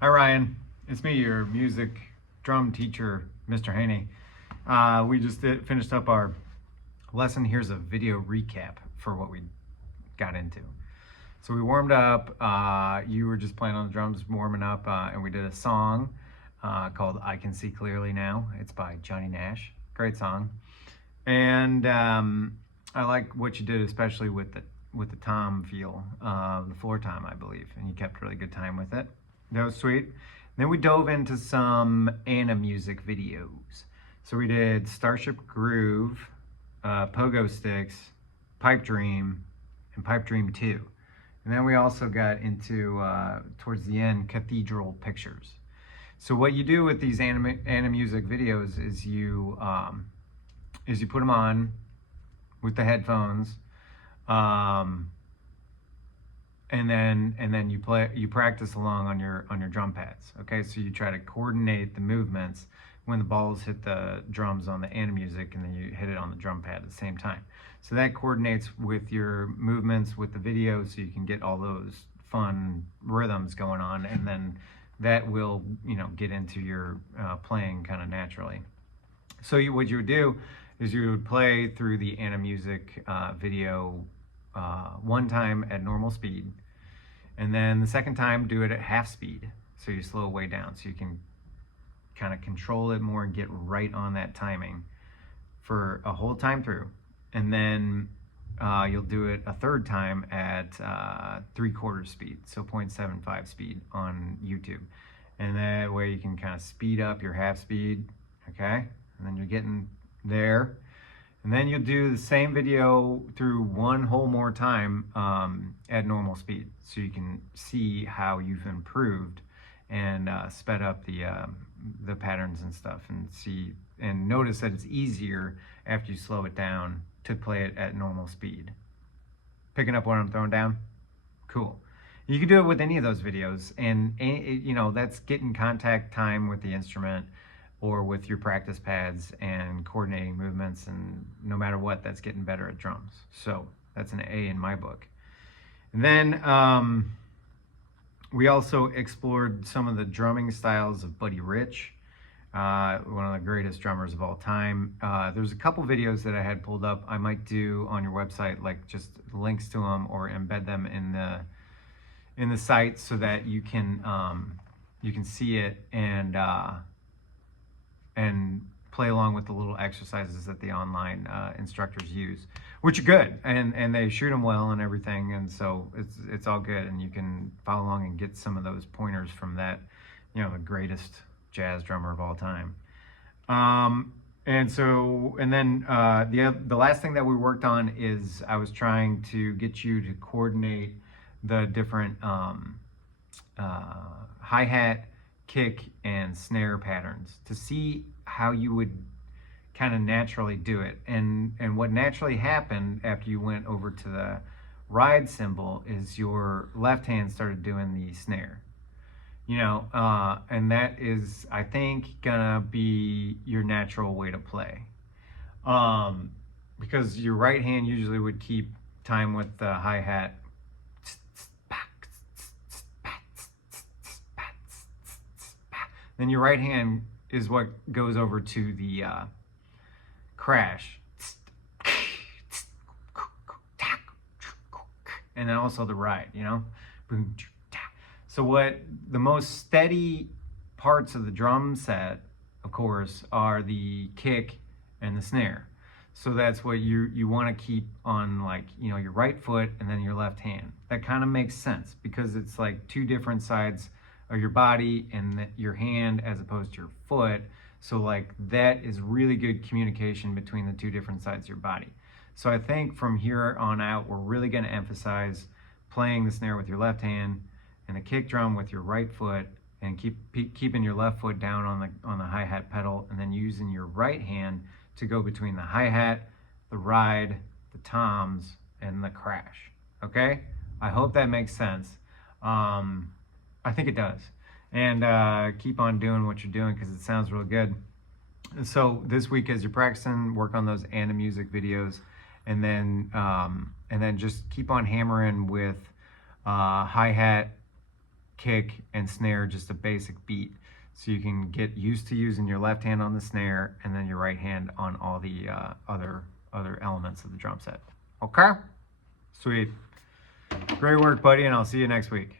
Hi Ryan, it's me, your music drum teacher, Mr. Haney. We just finished up our lesson. Here's a video recap for what we got into. So we warmed up, you were just playing on the drums, warming up, and we did a song called I Can See Clearly Now. It's by Johnny Nash, great song. And I like what you did, especially with the tom feel, the floor tom, I believe, and you kept really good time with it. That was sweet. Then we dove into some Anna music videos. So we did Starship Groove, Pogo Sticks, Pipe Dream, and Pipe Dream 2. And then we also got into, towards the end, Cathedral Pictures. So what you do with these Anna music videos is you put them on with the headphones, and then you practice along on your drum pads. Okay, so you try to coordinate the movements when the balls hit the drums on the Anna music, and then you hit it on the drum pad at the same time. So that coordinates with your movements with the video, so you can get all those fun rhythms going on, and then that will get into your playing kind of naturally. So what you would do is you would play through the Anna music video one time at normal speed, and then the second time do it at half speed, so you slow way down so you can kind of control it more and get right on that timing for a whole time through. And then you'll do it a third time at 3/4 speed, so 0.75 speed on YouTube, and that way you can kind of speed up your half speed. Okay, and then you're getting there. And then you'll do the same video through one whole more time at normal speed, so you can see how you've improved and sped up the patterns and stuff, and notice that it's easier after you slow it down to play it at normal speed. Picking up what I'm throwing down? Cool. You can do it with any of those videos, and that's getting contact time with the instrument or with your practice pads and coordinating movements, and no matter what, that's getting better at drums. So that's an A in my book. And then we also explored some of the drumming styles of Buddy Rich, one of the greatest drummers of all time. There's a couple videos that I had pulled up. I might do on your website, like just links to them, or embed them in the site so that you can see it and play along with the little exercises that the online instructors use, which are good, and they shoot them well and everything, and so it's all good, and you can follow along and get some of those pointers from that, the greatest jazz drummer of all time. And then the last thing that we worked on is I was trying to get you to coordinate the different hi-hat, kick, and snare patterns to see how you would kind of naturally do it. And what naturally happened after you went over to the ride cymbal is your left hand started doing the snare. And that is, I think, gonna be your natural way to play. Because your right hand usually would keep time with the hi-hat. Then your right hand is what goes over to the crash. And then also the ride, So what the most steady parts of the drum set, of course, are the kick and the snare. So that's what you want to keep on, like, your right foot and then your left hand. That kind of makes sense because it's like two different sides of your body and your hand as opposed to your foot. So like that is really good communication between the two different sides of your body. So I think from here on out, we're really going to emphasize playing the snare with your left hand and the kick drum with your right foot, and keeping your left foot down on the hi-hat pedal, and then using your right hand to go between the hi-hat, the ride, the toms, and the crash. Okay? I hope that makes sense. I think it does. And keep on doing what you're doing because it sounds real good. And so this week, as you're practicing, work on those Anna music videos, and then just keep on hammering with hi-hat, kick, and snare, just a basic beat. So you can get used to using your left hand on the snare and then your right hand on all the other elements of the drum set. Okay? Sweet. Great work, buddy, and I'll see you next week.